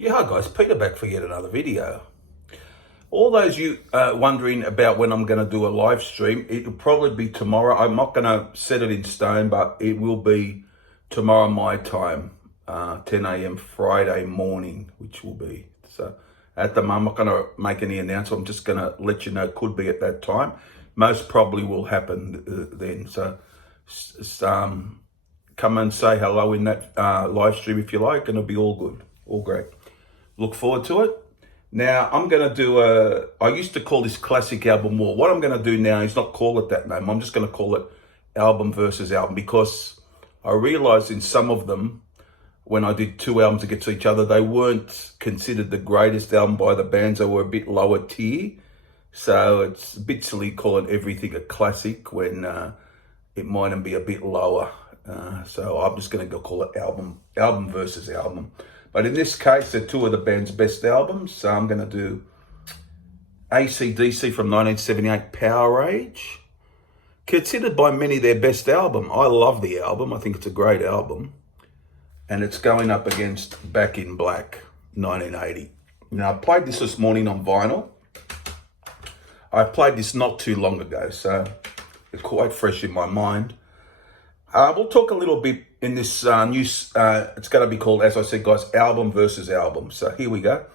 Yeah, hi guys, Peter back for yet another video. All those you wondering about when I'm going to do a live stream, it'll probably be tomorrow. I'm not going to set it in stone, but it will be tomorrow my time, 10 a.m. Friday morning, which will be. So at the moment, I'm not going to make any announcement. I'm just going to let you know it could be at that time. Most probably will happen then. So come and say hello in that live stream if you like, and it'll be all good, all great. Look forward to it. Now, I'm going to do I used to call this classic album war. What I'm going to do now is not call it that name. I'm just going to call it album versus album, because I realized in some of them, when I did two albums against each other, they weren't considered the greatest album by the bands. They were a bit lower tier. So it's a bit silly calling everything a classic when it mightn't be a bit lower. So I'm just going to go call it album versus album. But in this case, they're two of the band's best albums. So I'm going to do AC/DC from 1978, Powerage. Considered by many their best album. I love the album. I think it's a great album. And it's going up against Back in Black, 1980. Now, I played this morning on vinyl. I played this not too long ago, so it's quite fresh in my mind. We'll talk a little bit in this news. It's going to be called, as I said, guys, album versus album. So here we go.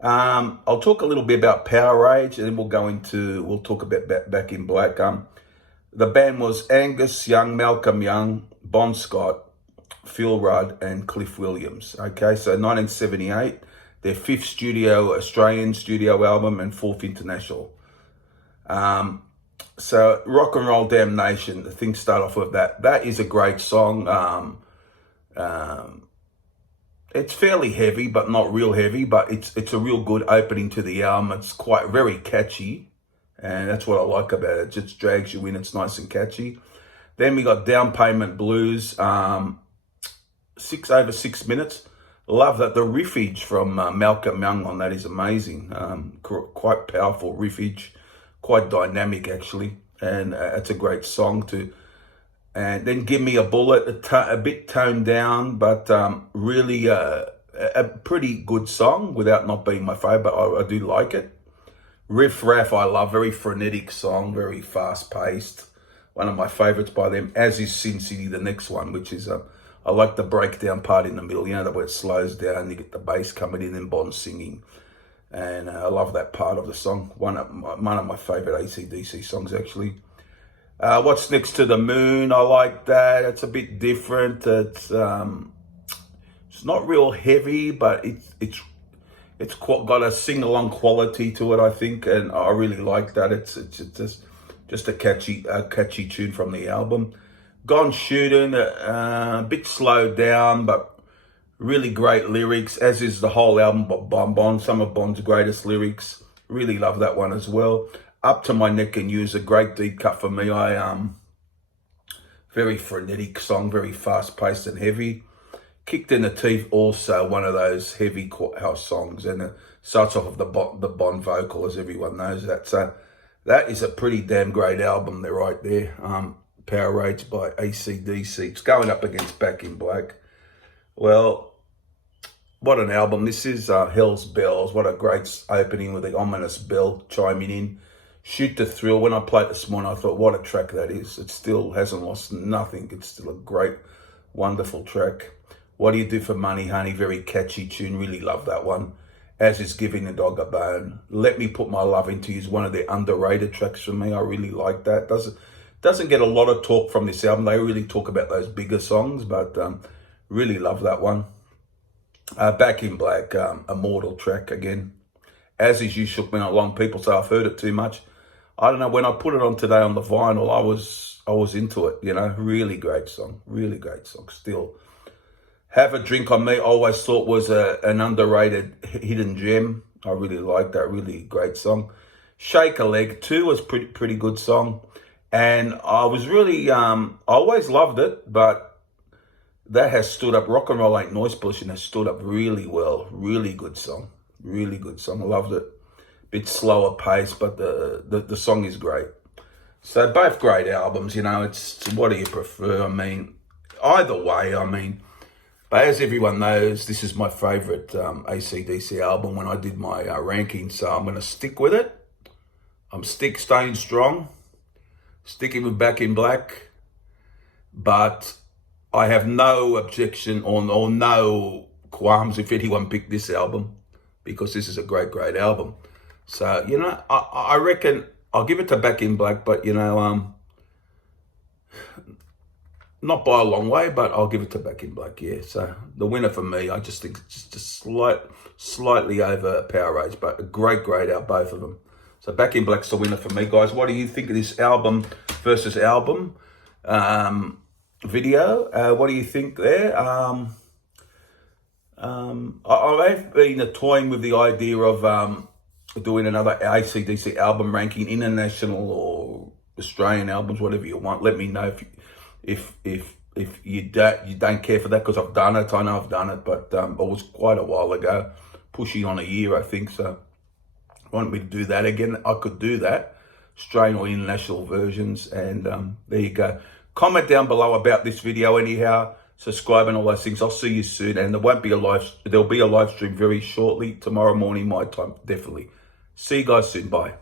I'll talk a little bit about Powerage, and then we'll talk about Back in Black. The band was Angus Young, Malcolm Young, Bon Scott, Phil Rudd, and Cliff Williams. Okay, so 1978, their fifth Australian studio album, and fourth international. So Rock and Roll Damnation, the things start off with that. That is a great song. It's fairly heavy, but not real heavy, but it's a real good opening to the album. It's very catchy, and that's what I like about it. It just drags you in. It's nice and catchy. Then we got Down Payment Blues, over 6 minutes. Love that. The riffage from Malcolm Young on that is amazing. Quite powerful riffage. Quite dynamic, actually, and it's a great song too. And then Give Me a Bullet, a bit toned down, but really a pretty good song without not being my favorite. I do like it. Riff Raff, I love, very frenetic song, very fast paced. One of my favorites by them, as is Sin City, the next one, which is I like the breakdown part in the middle. You know, the way it slows down, you get the bass coming in and Bond singing. And I love that part of the song. One of my favourite AC/DC songs, actually. What's Next to the Moon? I like that. It's a bit different. It's not real heavy, but it's got a sing-along quality to it, I think, and I really like that. It's just a catchy tune from the album. Gone Shooting, a bit slowed down, but really great lyrics, as is the whole album by Bond. Some of Bond's greatest lyrics. Really love that one as well. Up to My Neck in You is a great deep cut for me. Very frenetic song, very fast paced and heavy. Kicked in the Teeth, also one of those heavy courthouse songs, and it starts off with the Bond vocal, as everyone knows that. So that is a pretty damn great album there, right there. Powerage by AC/DC. It's going up against Back in Black. Well, what an album this is. Hell's Bells, what a great opening with the ominous bell chiming in. Shoot the Thrill, when I played it this morning, I thought, what a track that is. It still hasn't lost nothing. It's still a great, wonderful track. What Do You Do for Money, Honey, very catchy tune, really love that one. As is Giving the Dog a Bone. Let Me Put My Love Into You is one of their underrated tracks for me. I really like that. Doesn't get a lot of talk from this album. They really talk about those bigger songs, but really love that one. Back in Black, Immortal track again. As is You Shook Me Not Long. People say I've heard it too much. I don't know, when I put it on today on the vinyl, I was into it, you know. Really great song, still. Have a Drink on Me, I always thought was an underrated hidden gem. I really like that, really great song. Shake a Leg too was pretty good song. And I was really, I always loved it, but that has stood up. Rock and Roll Ain't Noise Pollution has stood up really well. Really good song. Really good song. I loved it. Bit slower pace, but the song is great. So both great albums, you know. It's what do you prefer? I mean, either way, I mean, But as everyone knows, this is my favourite AC/DC album when I did my ranking, so I'm going to stick with it. I'm staying strong, sticking with Back in Black, but I have no objection or no qualms if anyone picked this album, because this is a great, great album. So, you know, I reckon I'll give it to Back in Black, but, you know, not by a long way, but I'll give it to Back in Black, yeah. So the winner for me, I just think it's just slightly over Powerage, but a great, great out, both of them. So Back in Black's the winner for me, guys. What do you think of this album versus album video? What do you think there? I've been toying with the idea of doing another AC/DC album ranking, international or Australian albums, whatever you want. Let me know if you don't care for that, because I've done it. I know I've done it, but it was quite a while ago, pushing on a year, I think. So want me to do that again, I could do that, Australian or international versions. And there you go. Comment down below about this video anyhow, subscribe and all those things. I'll see you soon, and there'll be a live stream very shortly, tomorrow morning my time, definitely. See you guys soon. Bye.